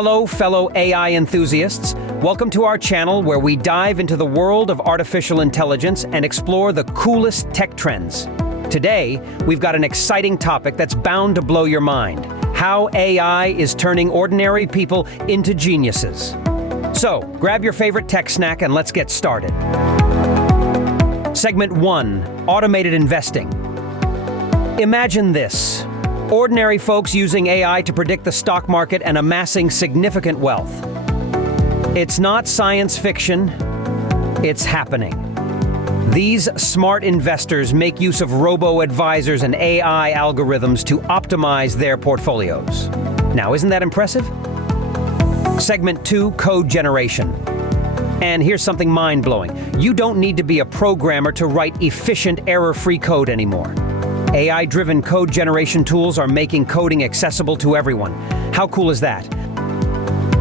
Hello, fellow AI enthusiasts. Welcome to our channel where we dive into the world of artificial intelligence and explore the coolest tech trends. Today, we've got an exciting topic that's bound to blow your mind: how AI is turning ordinary people into geniuses. So, grab your favorite tech snack and let's get started. Segment 1: Automated Investing. Imagine this: ordinary folks using AI to predict the stock market and amassing significant wealth. It's not science fiction, it's happening. These smart investors make use of robo-advisors and AI algorithms to optimize their portfolios. Now, isn't that impressive? Segment 2: Code Generation. And here's something mind-blowing. You don't need to be a programmer to write efficient, error-free code anymore. AI-driven code generation tools are making coding accessible to everyone. How cool is that?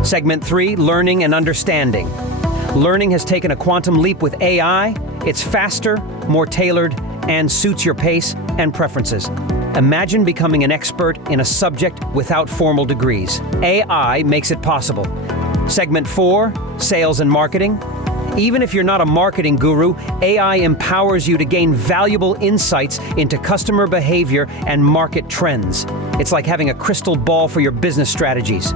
Segment 3: Learning and Understanding. Learning has taken a quantum leap with AI. It's faster, more tailored, and suits your pace and preferences. Imagine becoming an expert in a subject without formal degrees. AI makes it possible. Segment 4: Sales and Marketing. Even if you're not a marketing guru, AI empowers you to gain valuable insights into customer behavior and market trends. It's like having a crystal ball for your business strategies.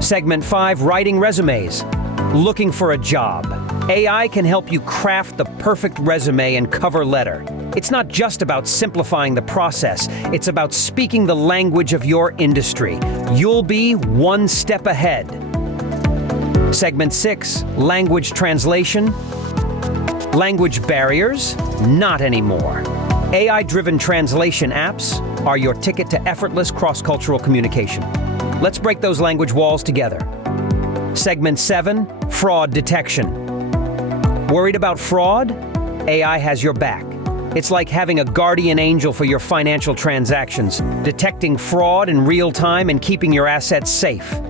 Segment 5: Writing resumes. Looking for a job. AI can help you craft the perfect resume and cover letter. It's not just about simplifying the process, it's about speaking the language of your industry. You'll be one step ahead. Segment 6: Language translation. Language barriers? Not anymore. AI-driven translation apps are your ticket to effortless cross-cultural communication. Let's break those language walls together. Segment 7: Fraud detection. Worried about fraud? AI has your back. It's like having a guardian angel for your financial transactions, detecting fraud in real time and keeping your assets safe.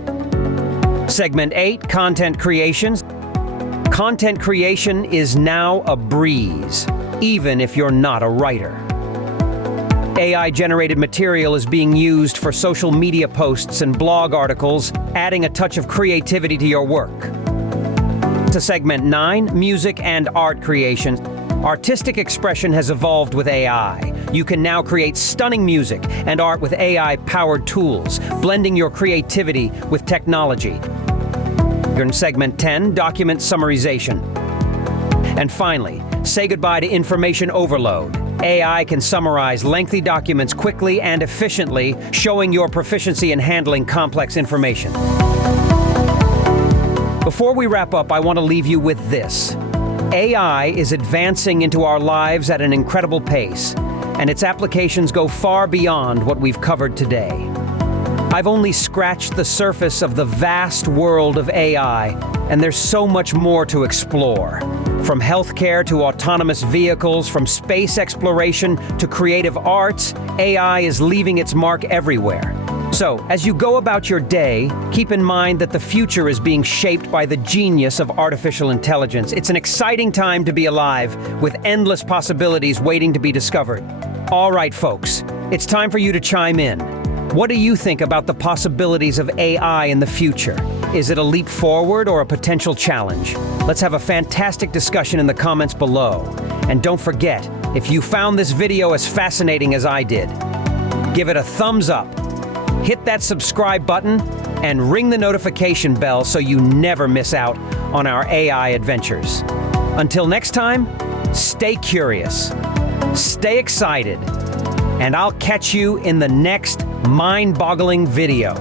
Segment 8: Content creation. Content creation is now a breeze, even if you're not a writer. AI-generated material is being used for social media posts and blog articles, adding a touch of creativity to your work. To Segment 9: Music and art creation. Artistic expression has evolved with AI. You can now create stunning music and art with AI-powered tools, blending your creativity with technology. You're in Segment 10: Document summarization. And finally, say goodbye to information overload. AI can summarize lengthy documents quickly and efficiently, showing your proficiency in handling complex information. Before we wrap up, I want to leave you with this. AI is advancing into our lives at an incredible pace, and its applications go far beyond what we've covered today. I've only scratched the surface of the vast world of AI, and there's so much more to explore. From healthcare to autonomous vehicles, from space exploration to creative arts, AI is leaving its mark everywhere. So, as you go about your day, keep in mind that the future is being shaped by the genius of artificial intelligence. It's an exciting time to be alive, with endless possibilities waiting to be discovered. All right, folks, it's time for you to chime in. What do you think about the possibilities of AI in the future? Is it a leap forward or a potential challenge? Let's have a fantastic discussion in the comments below. And don't forget, if you found this video as fascinating as I did, give it a thumbs up, hit that subscribe button, and ring the notification bell so you never miss out on our AI adventures. Until next time, stay curious, stay excited, and I'll catch you in the next mind-boggling video.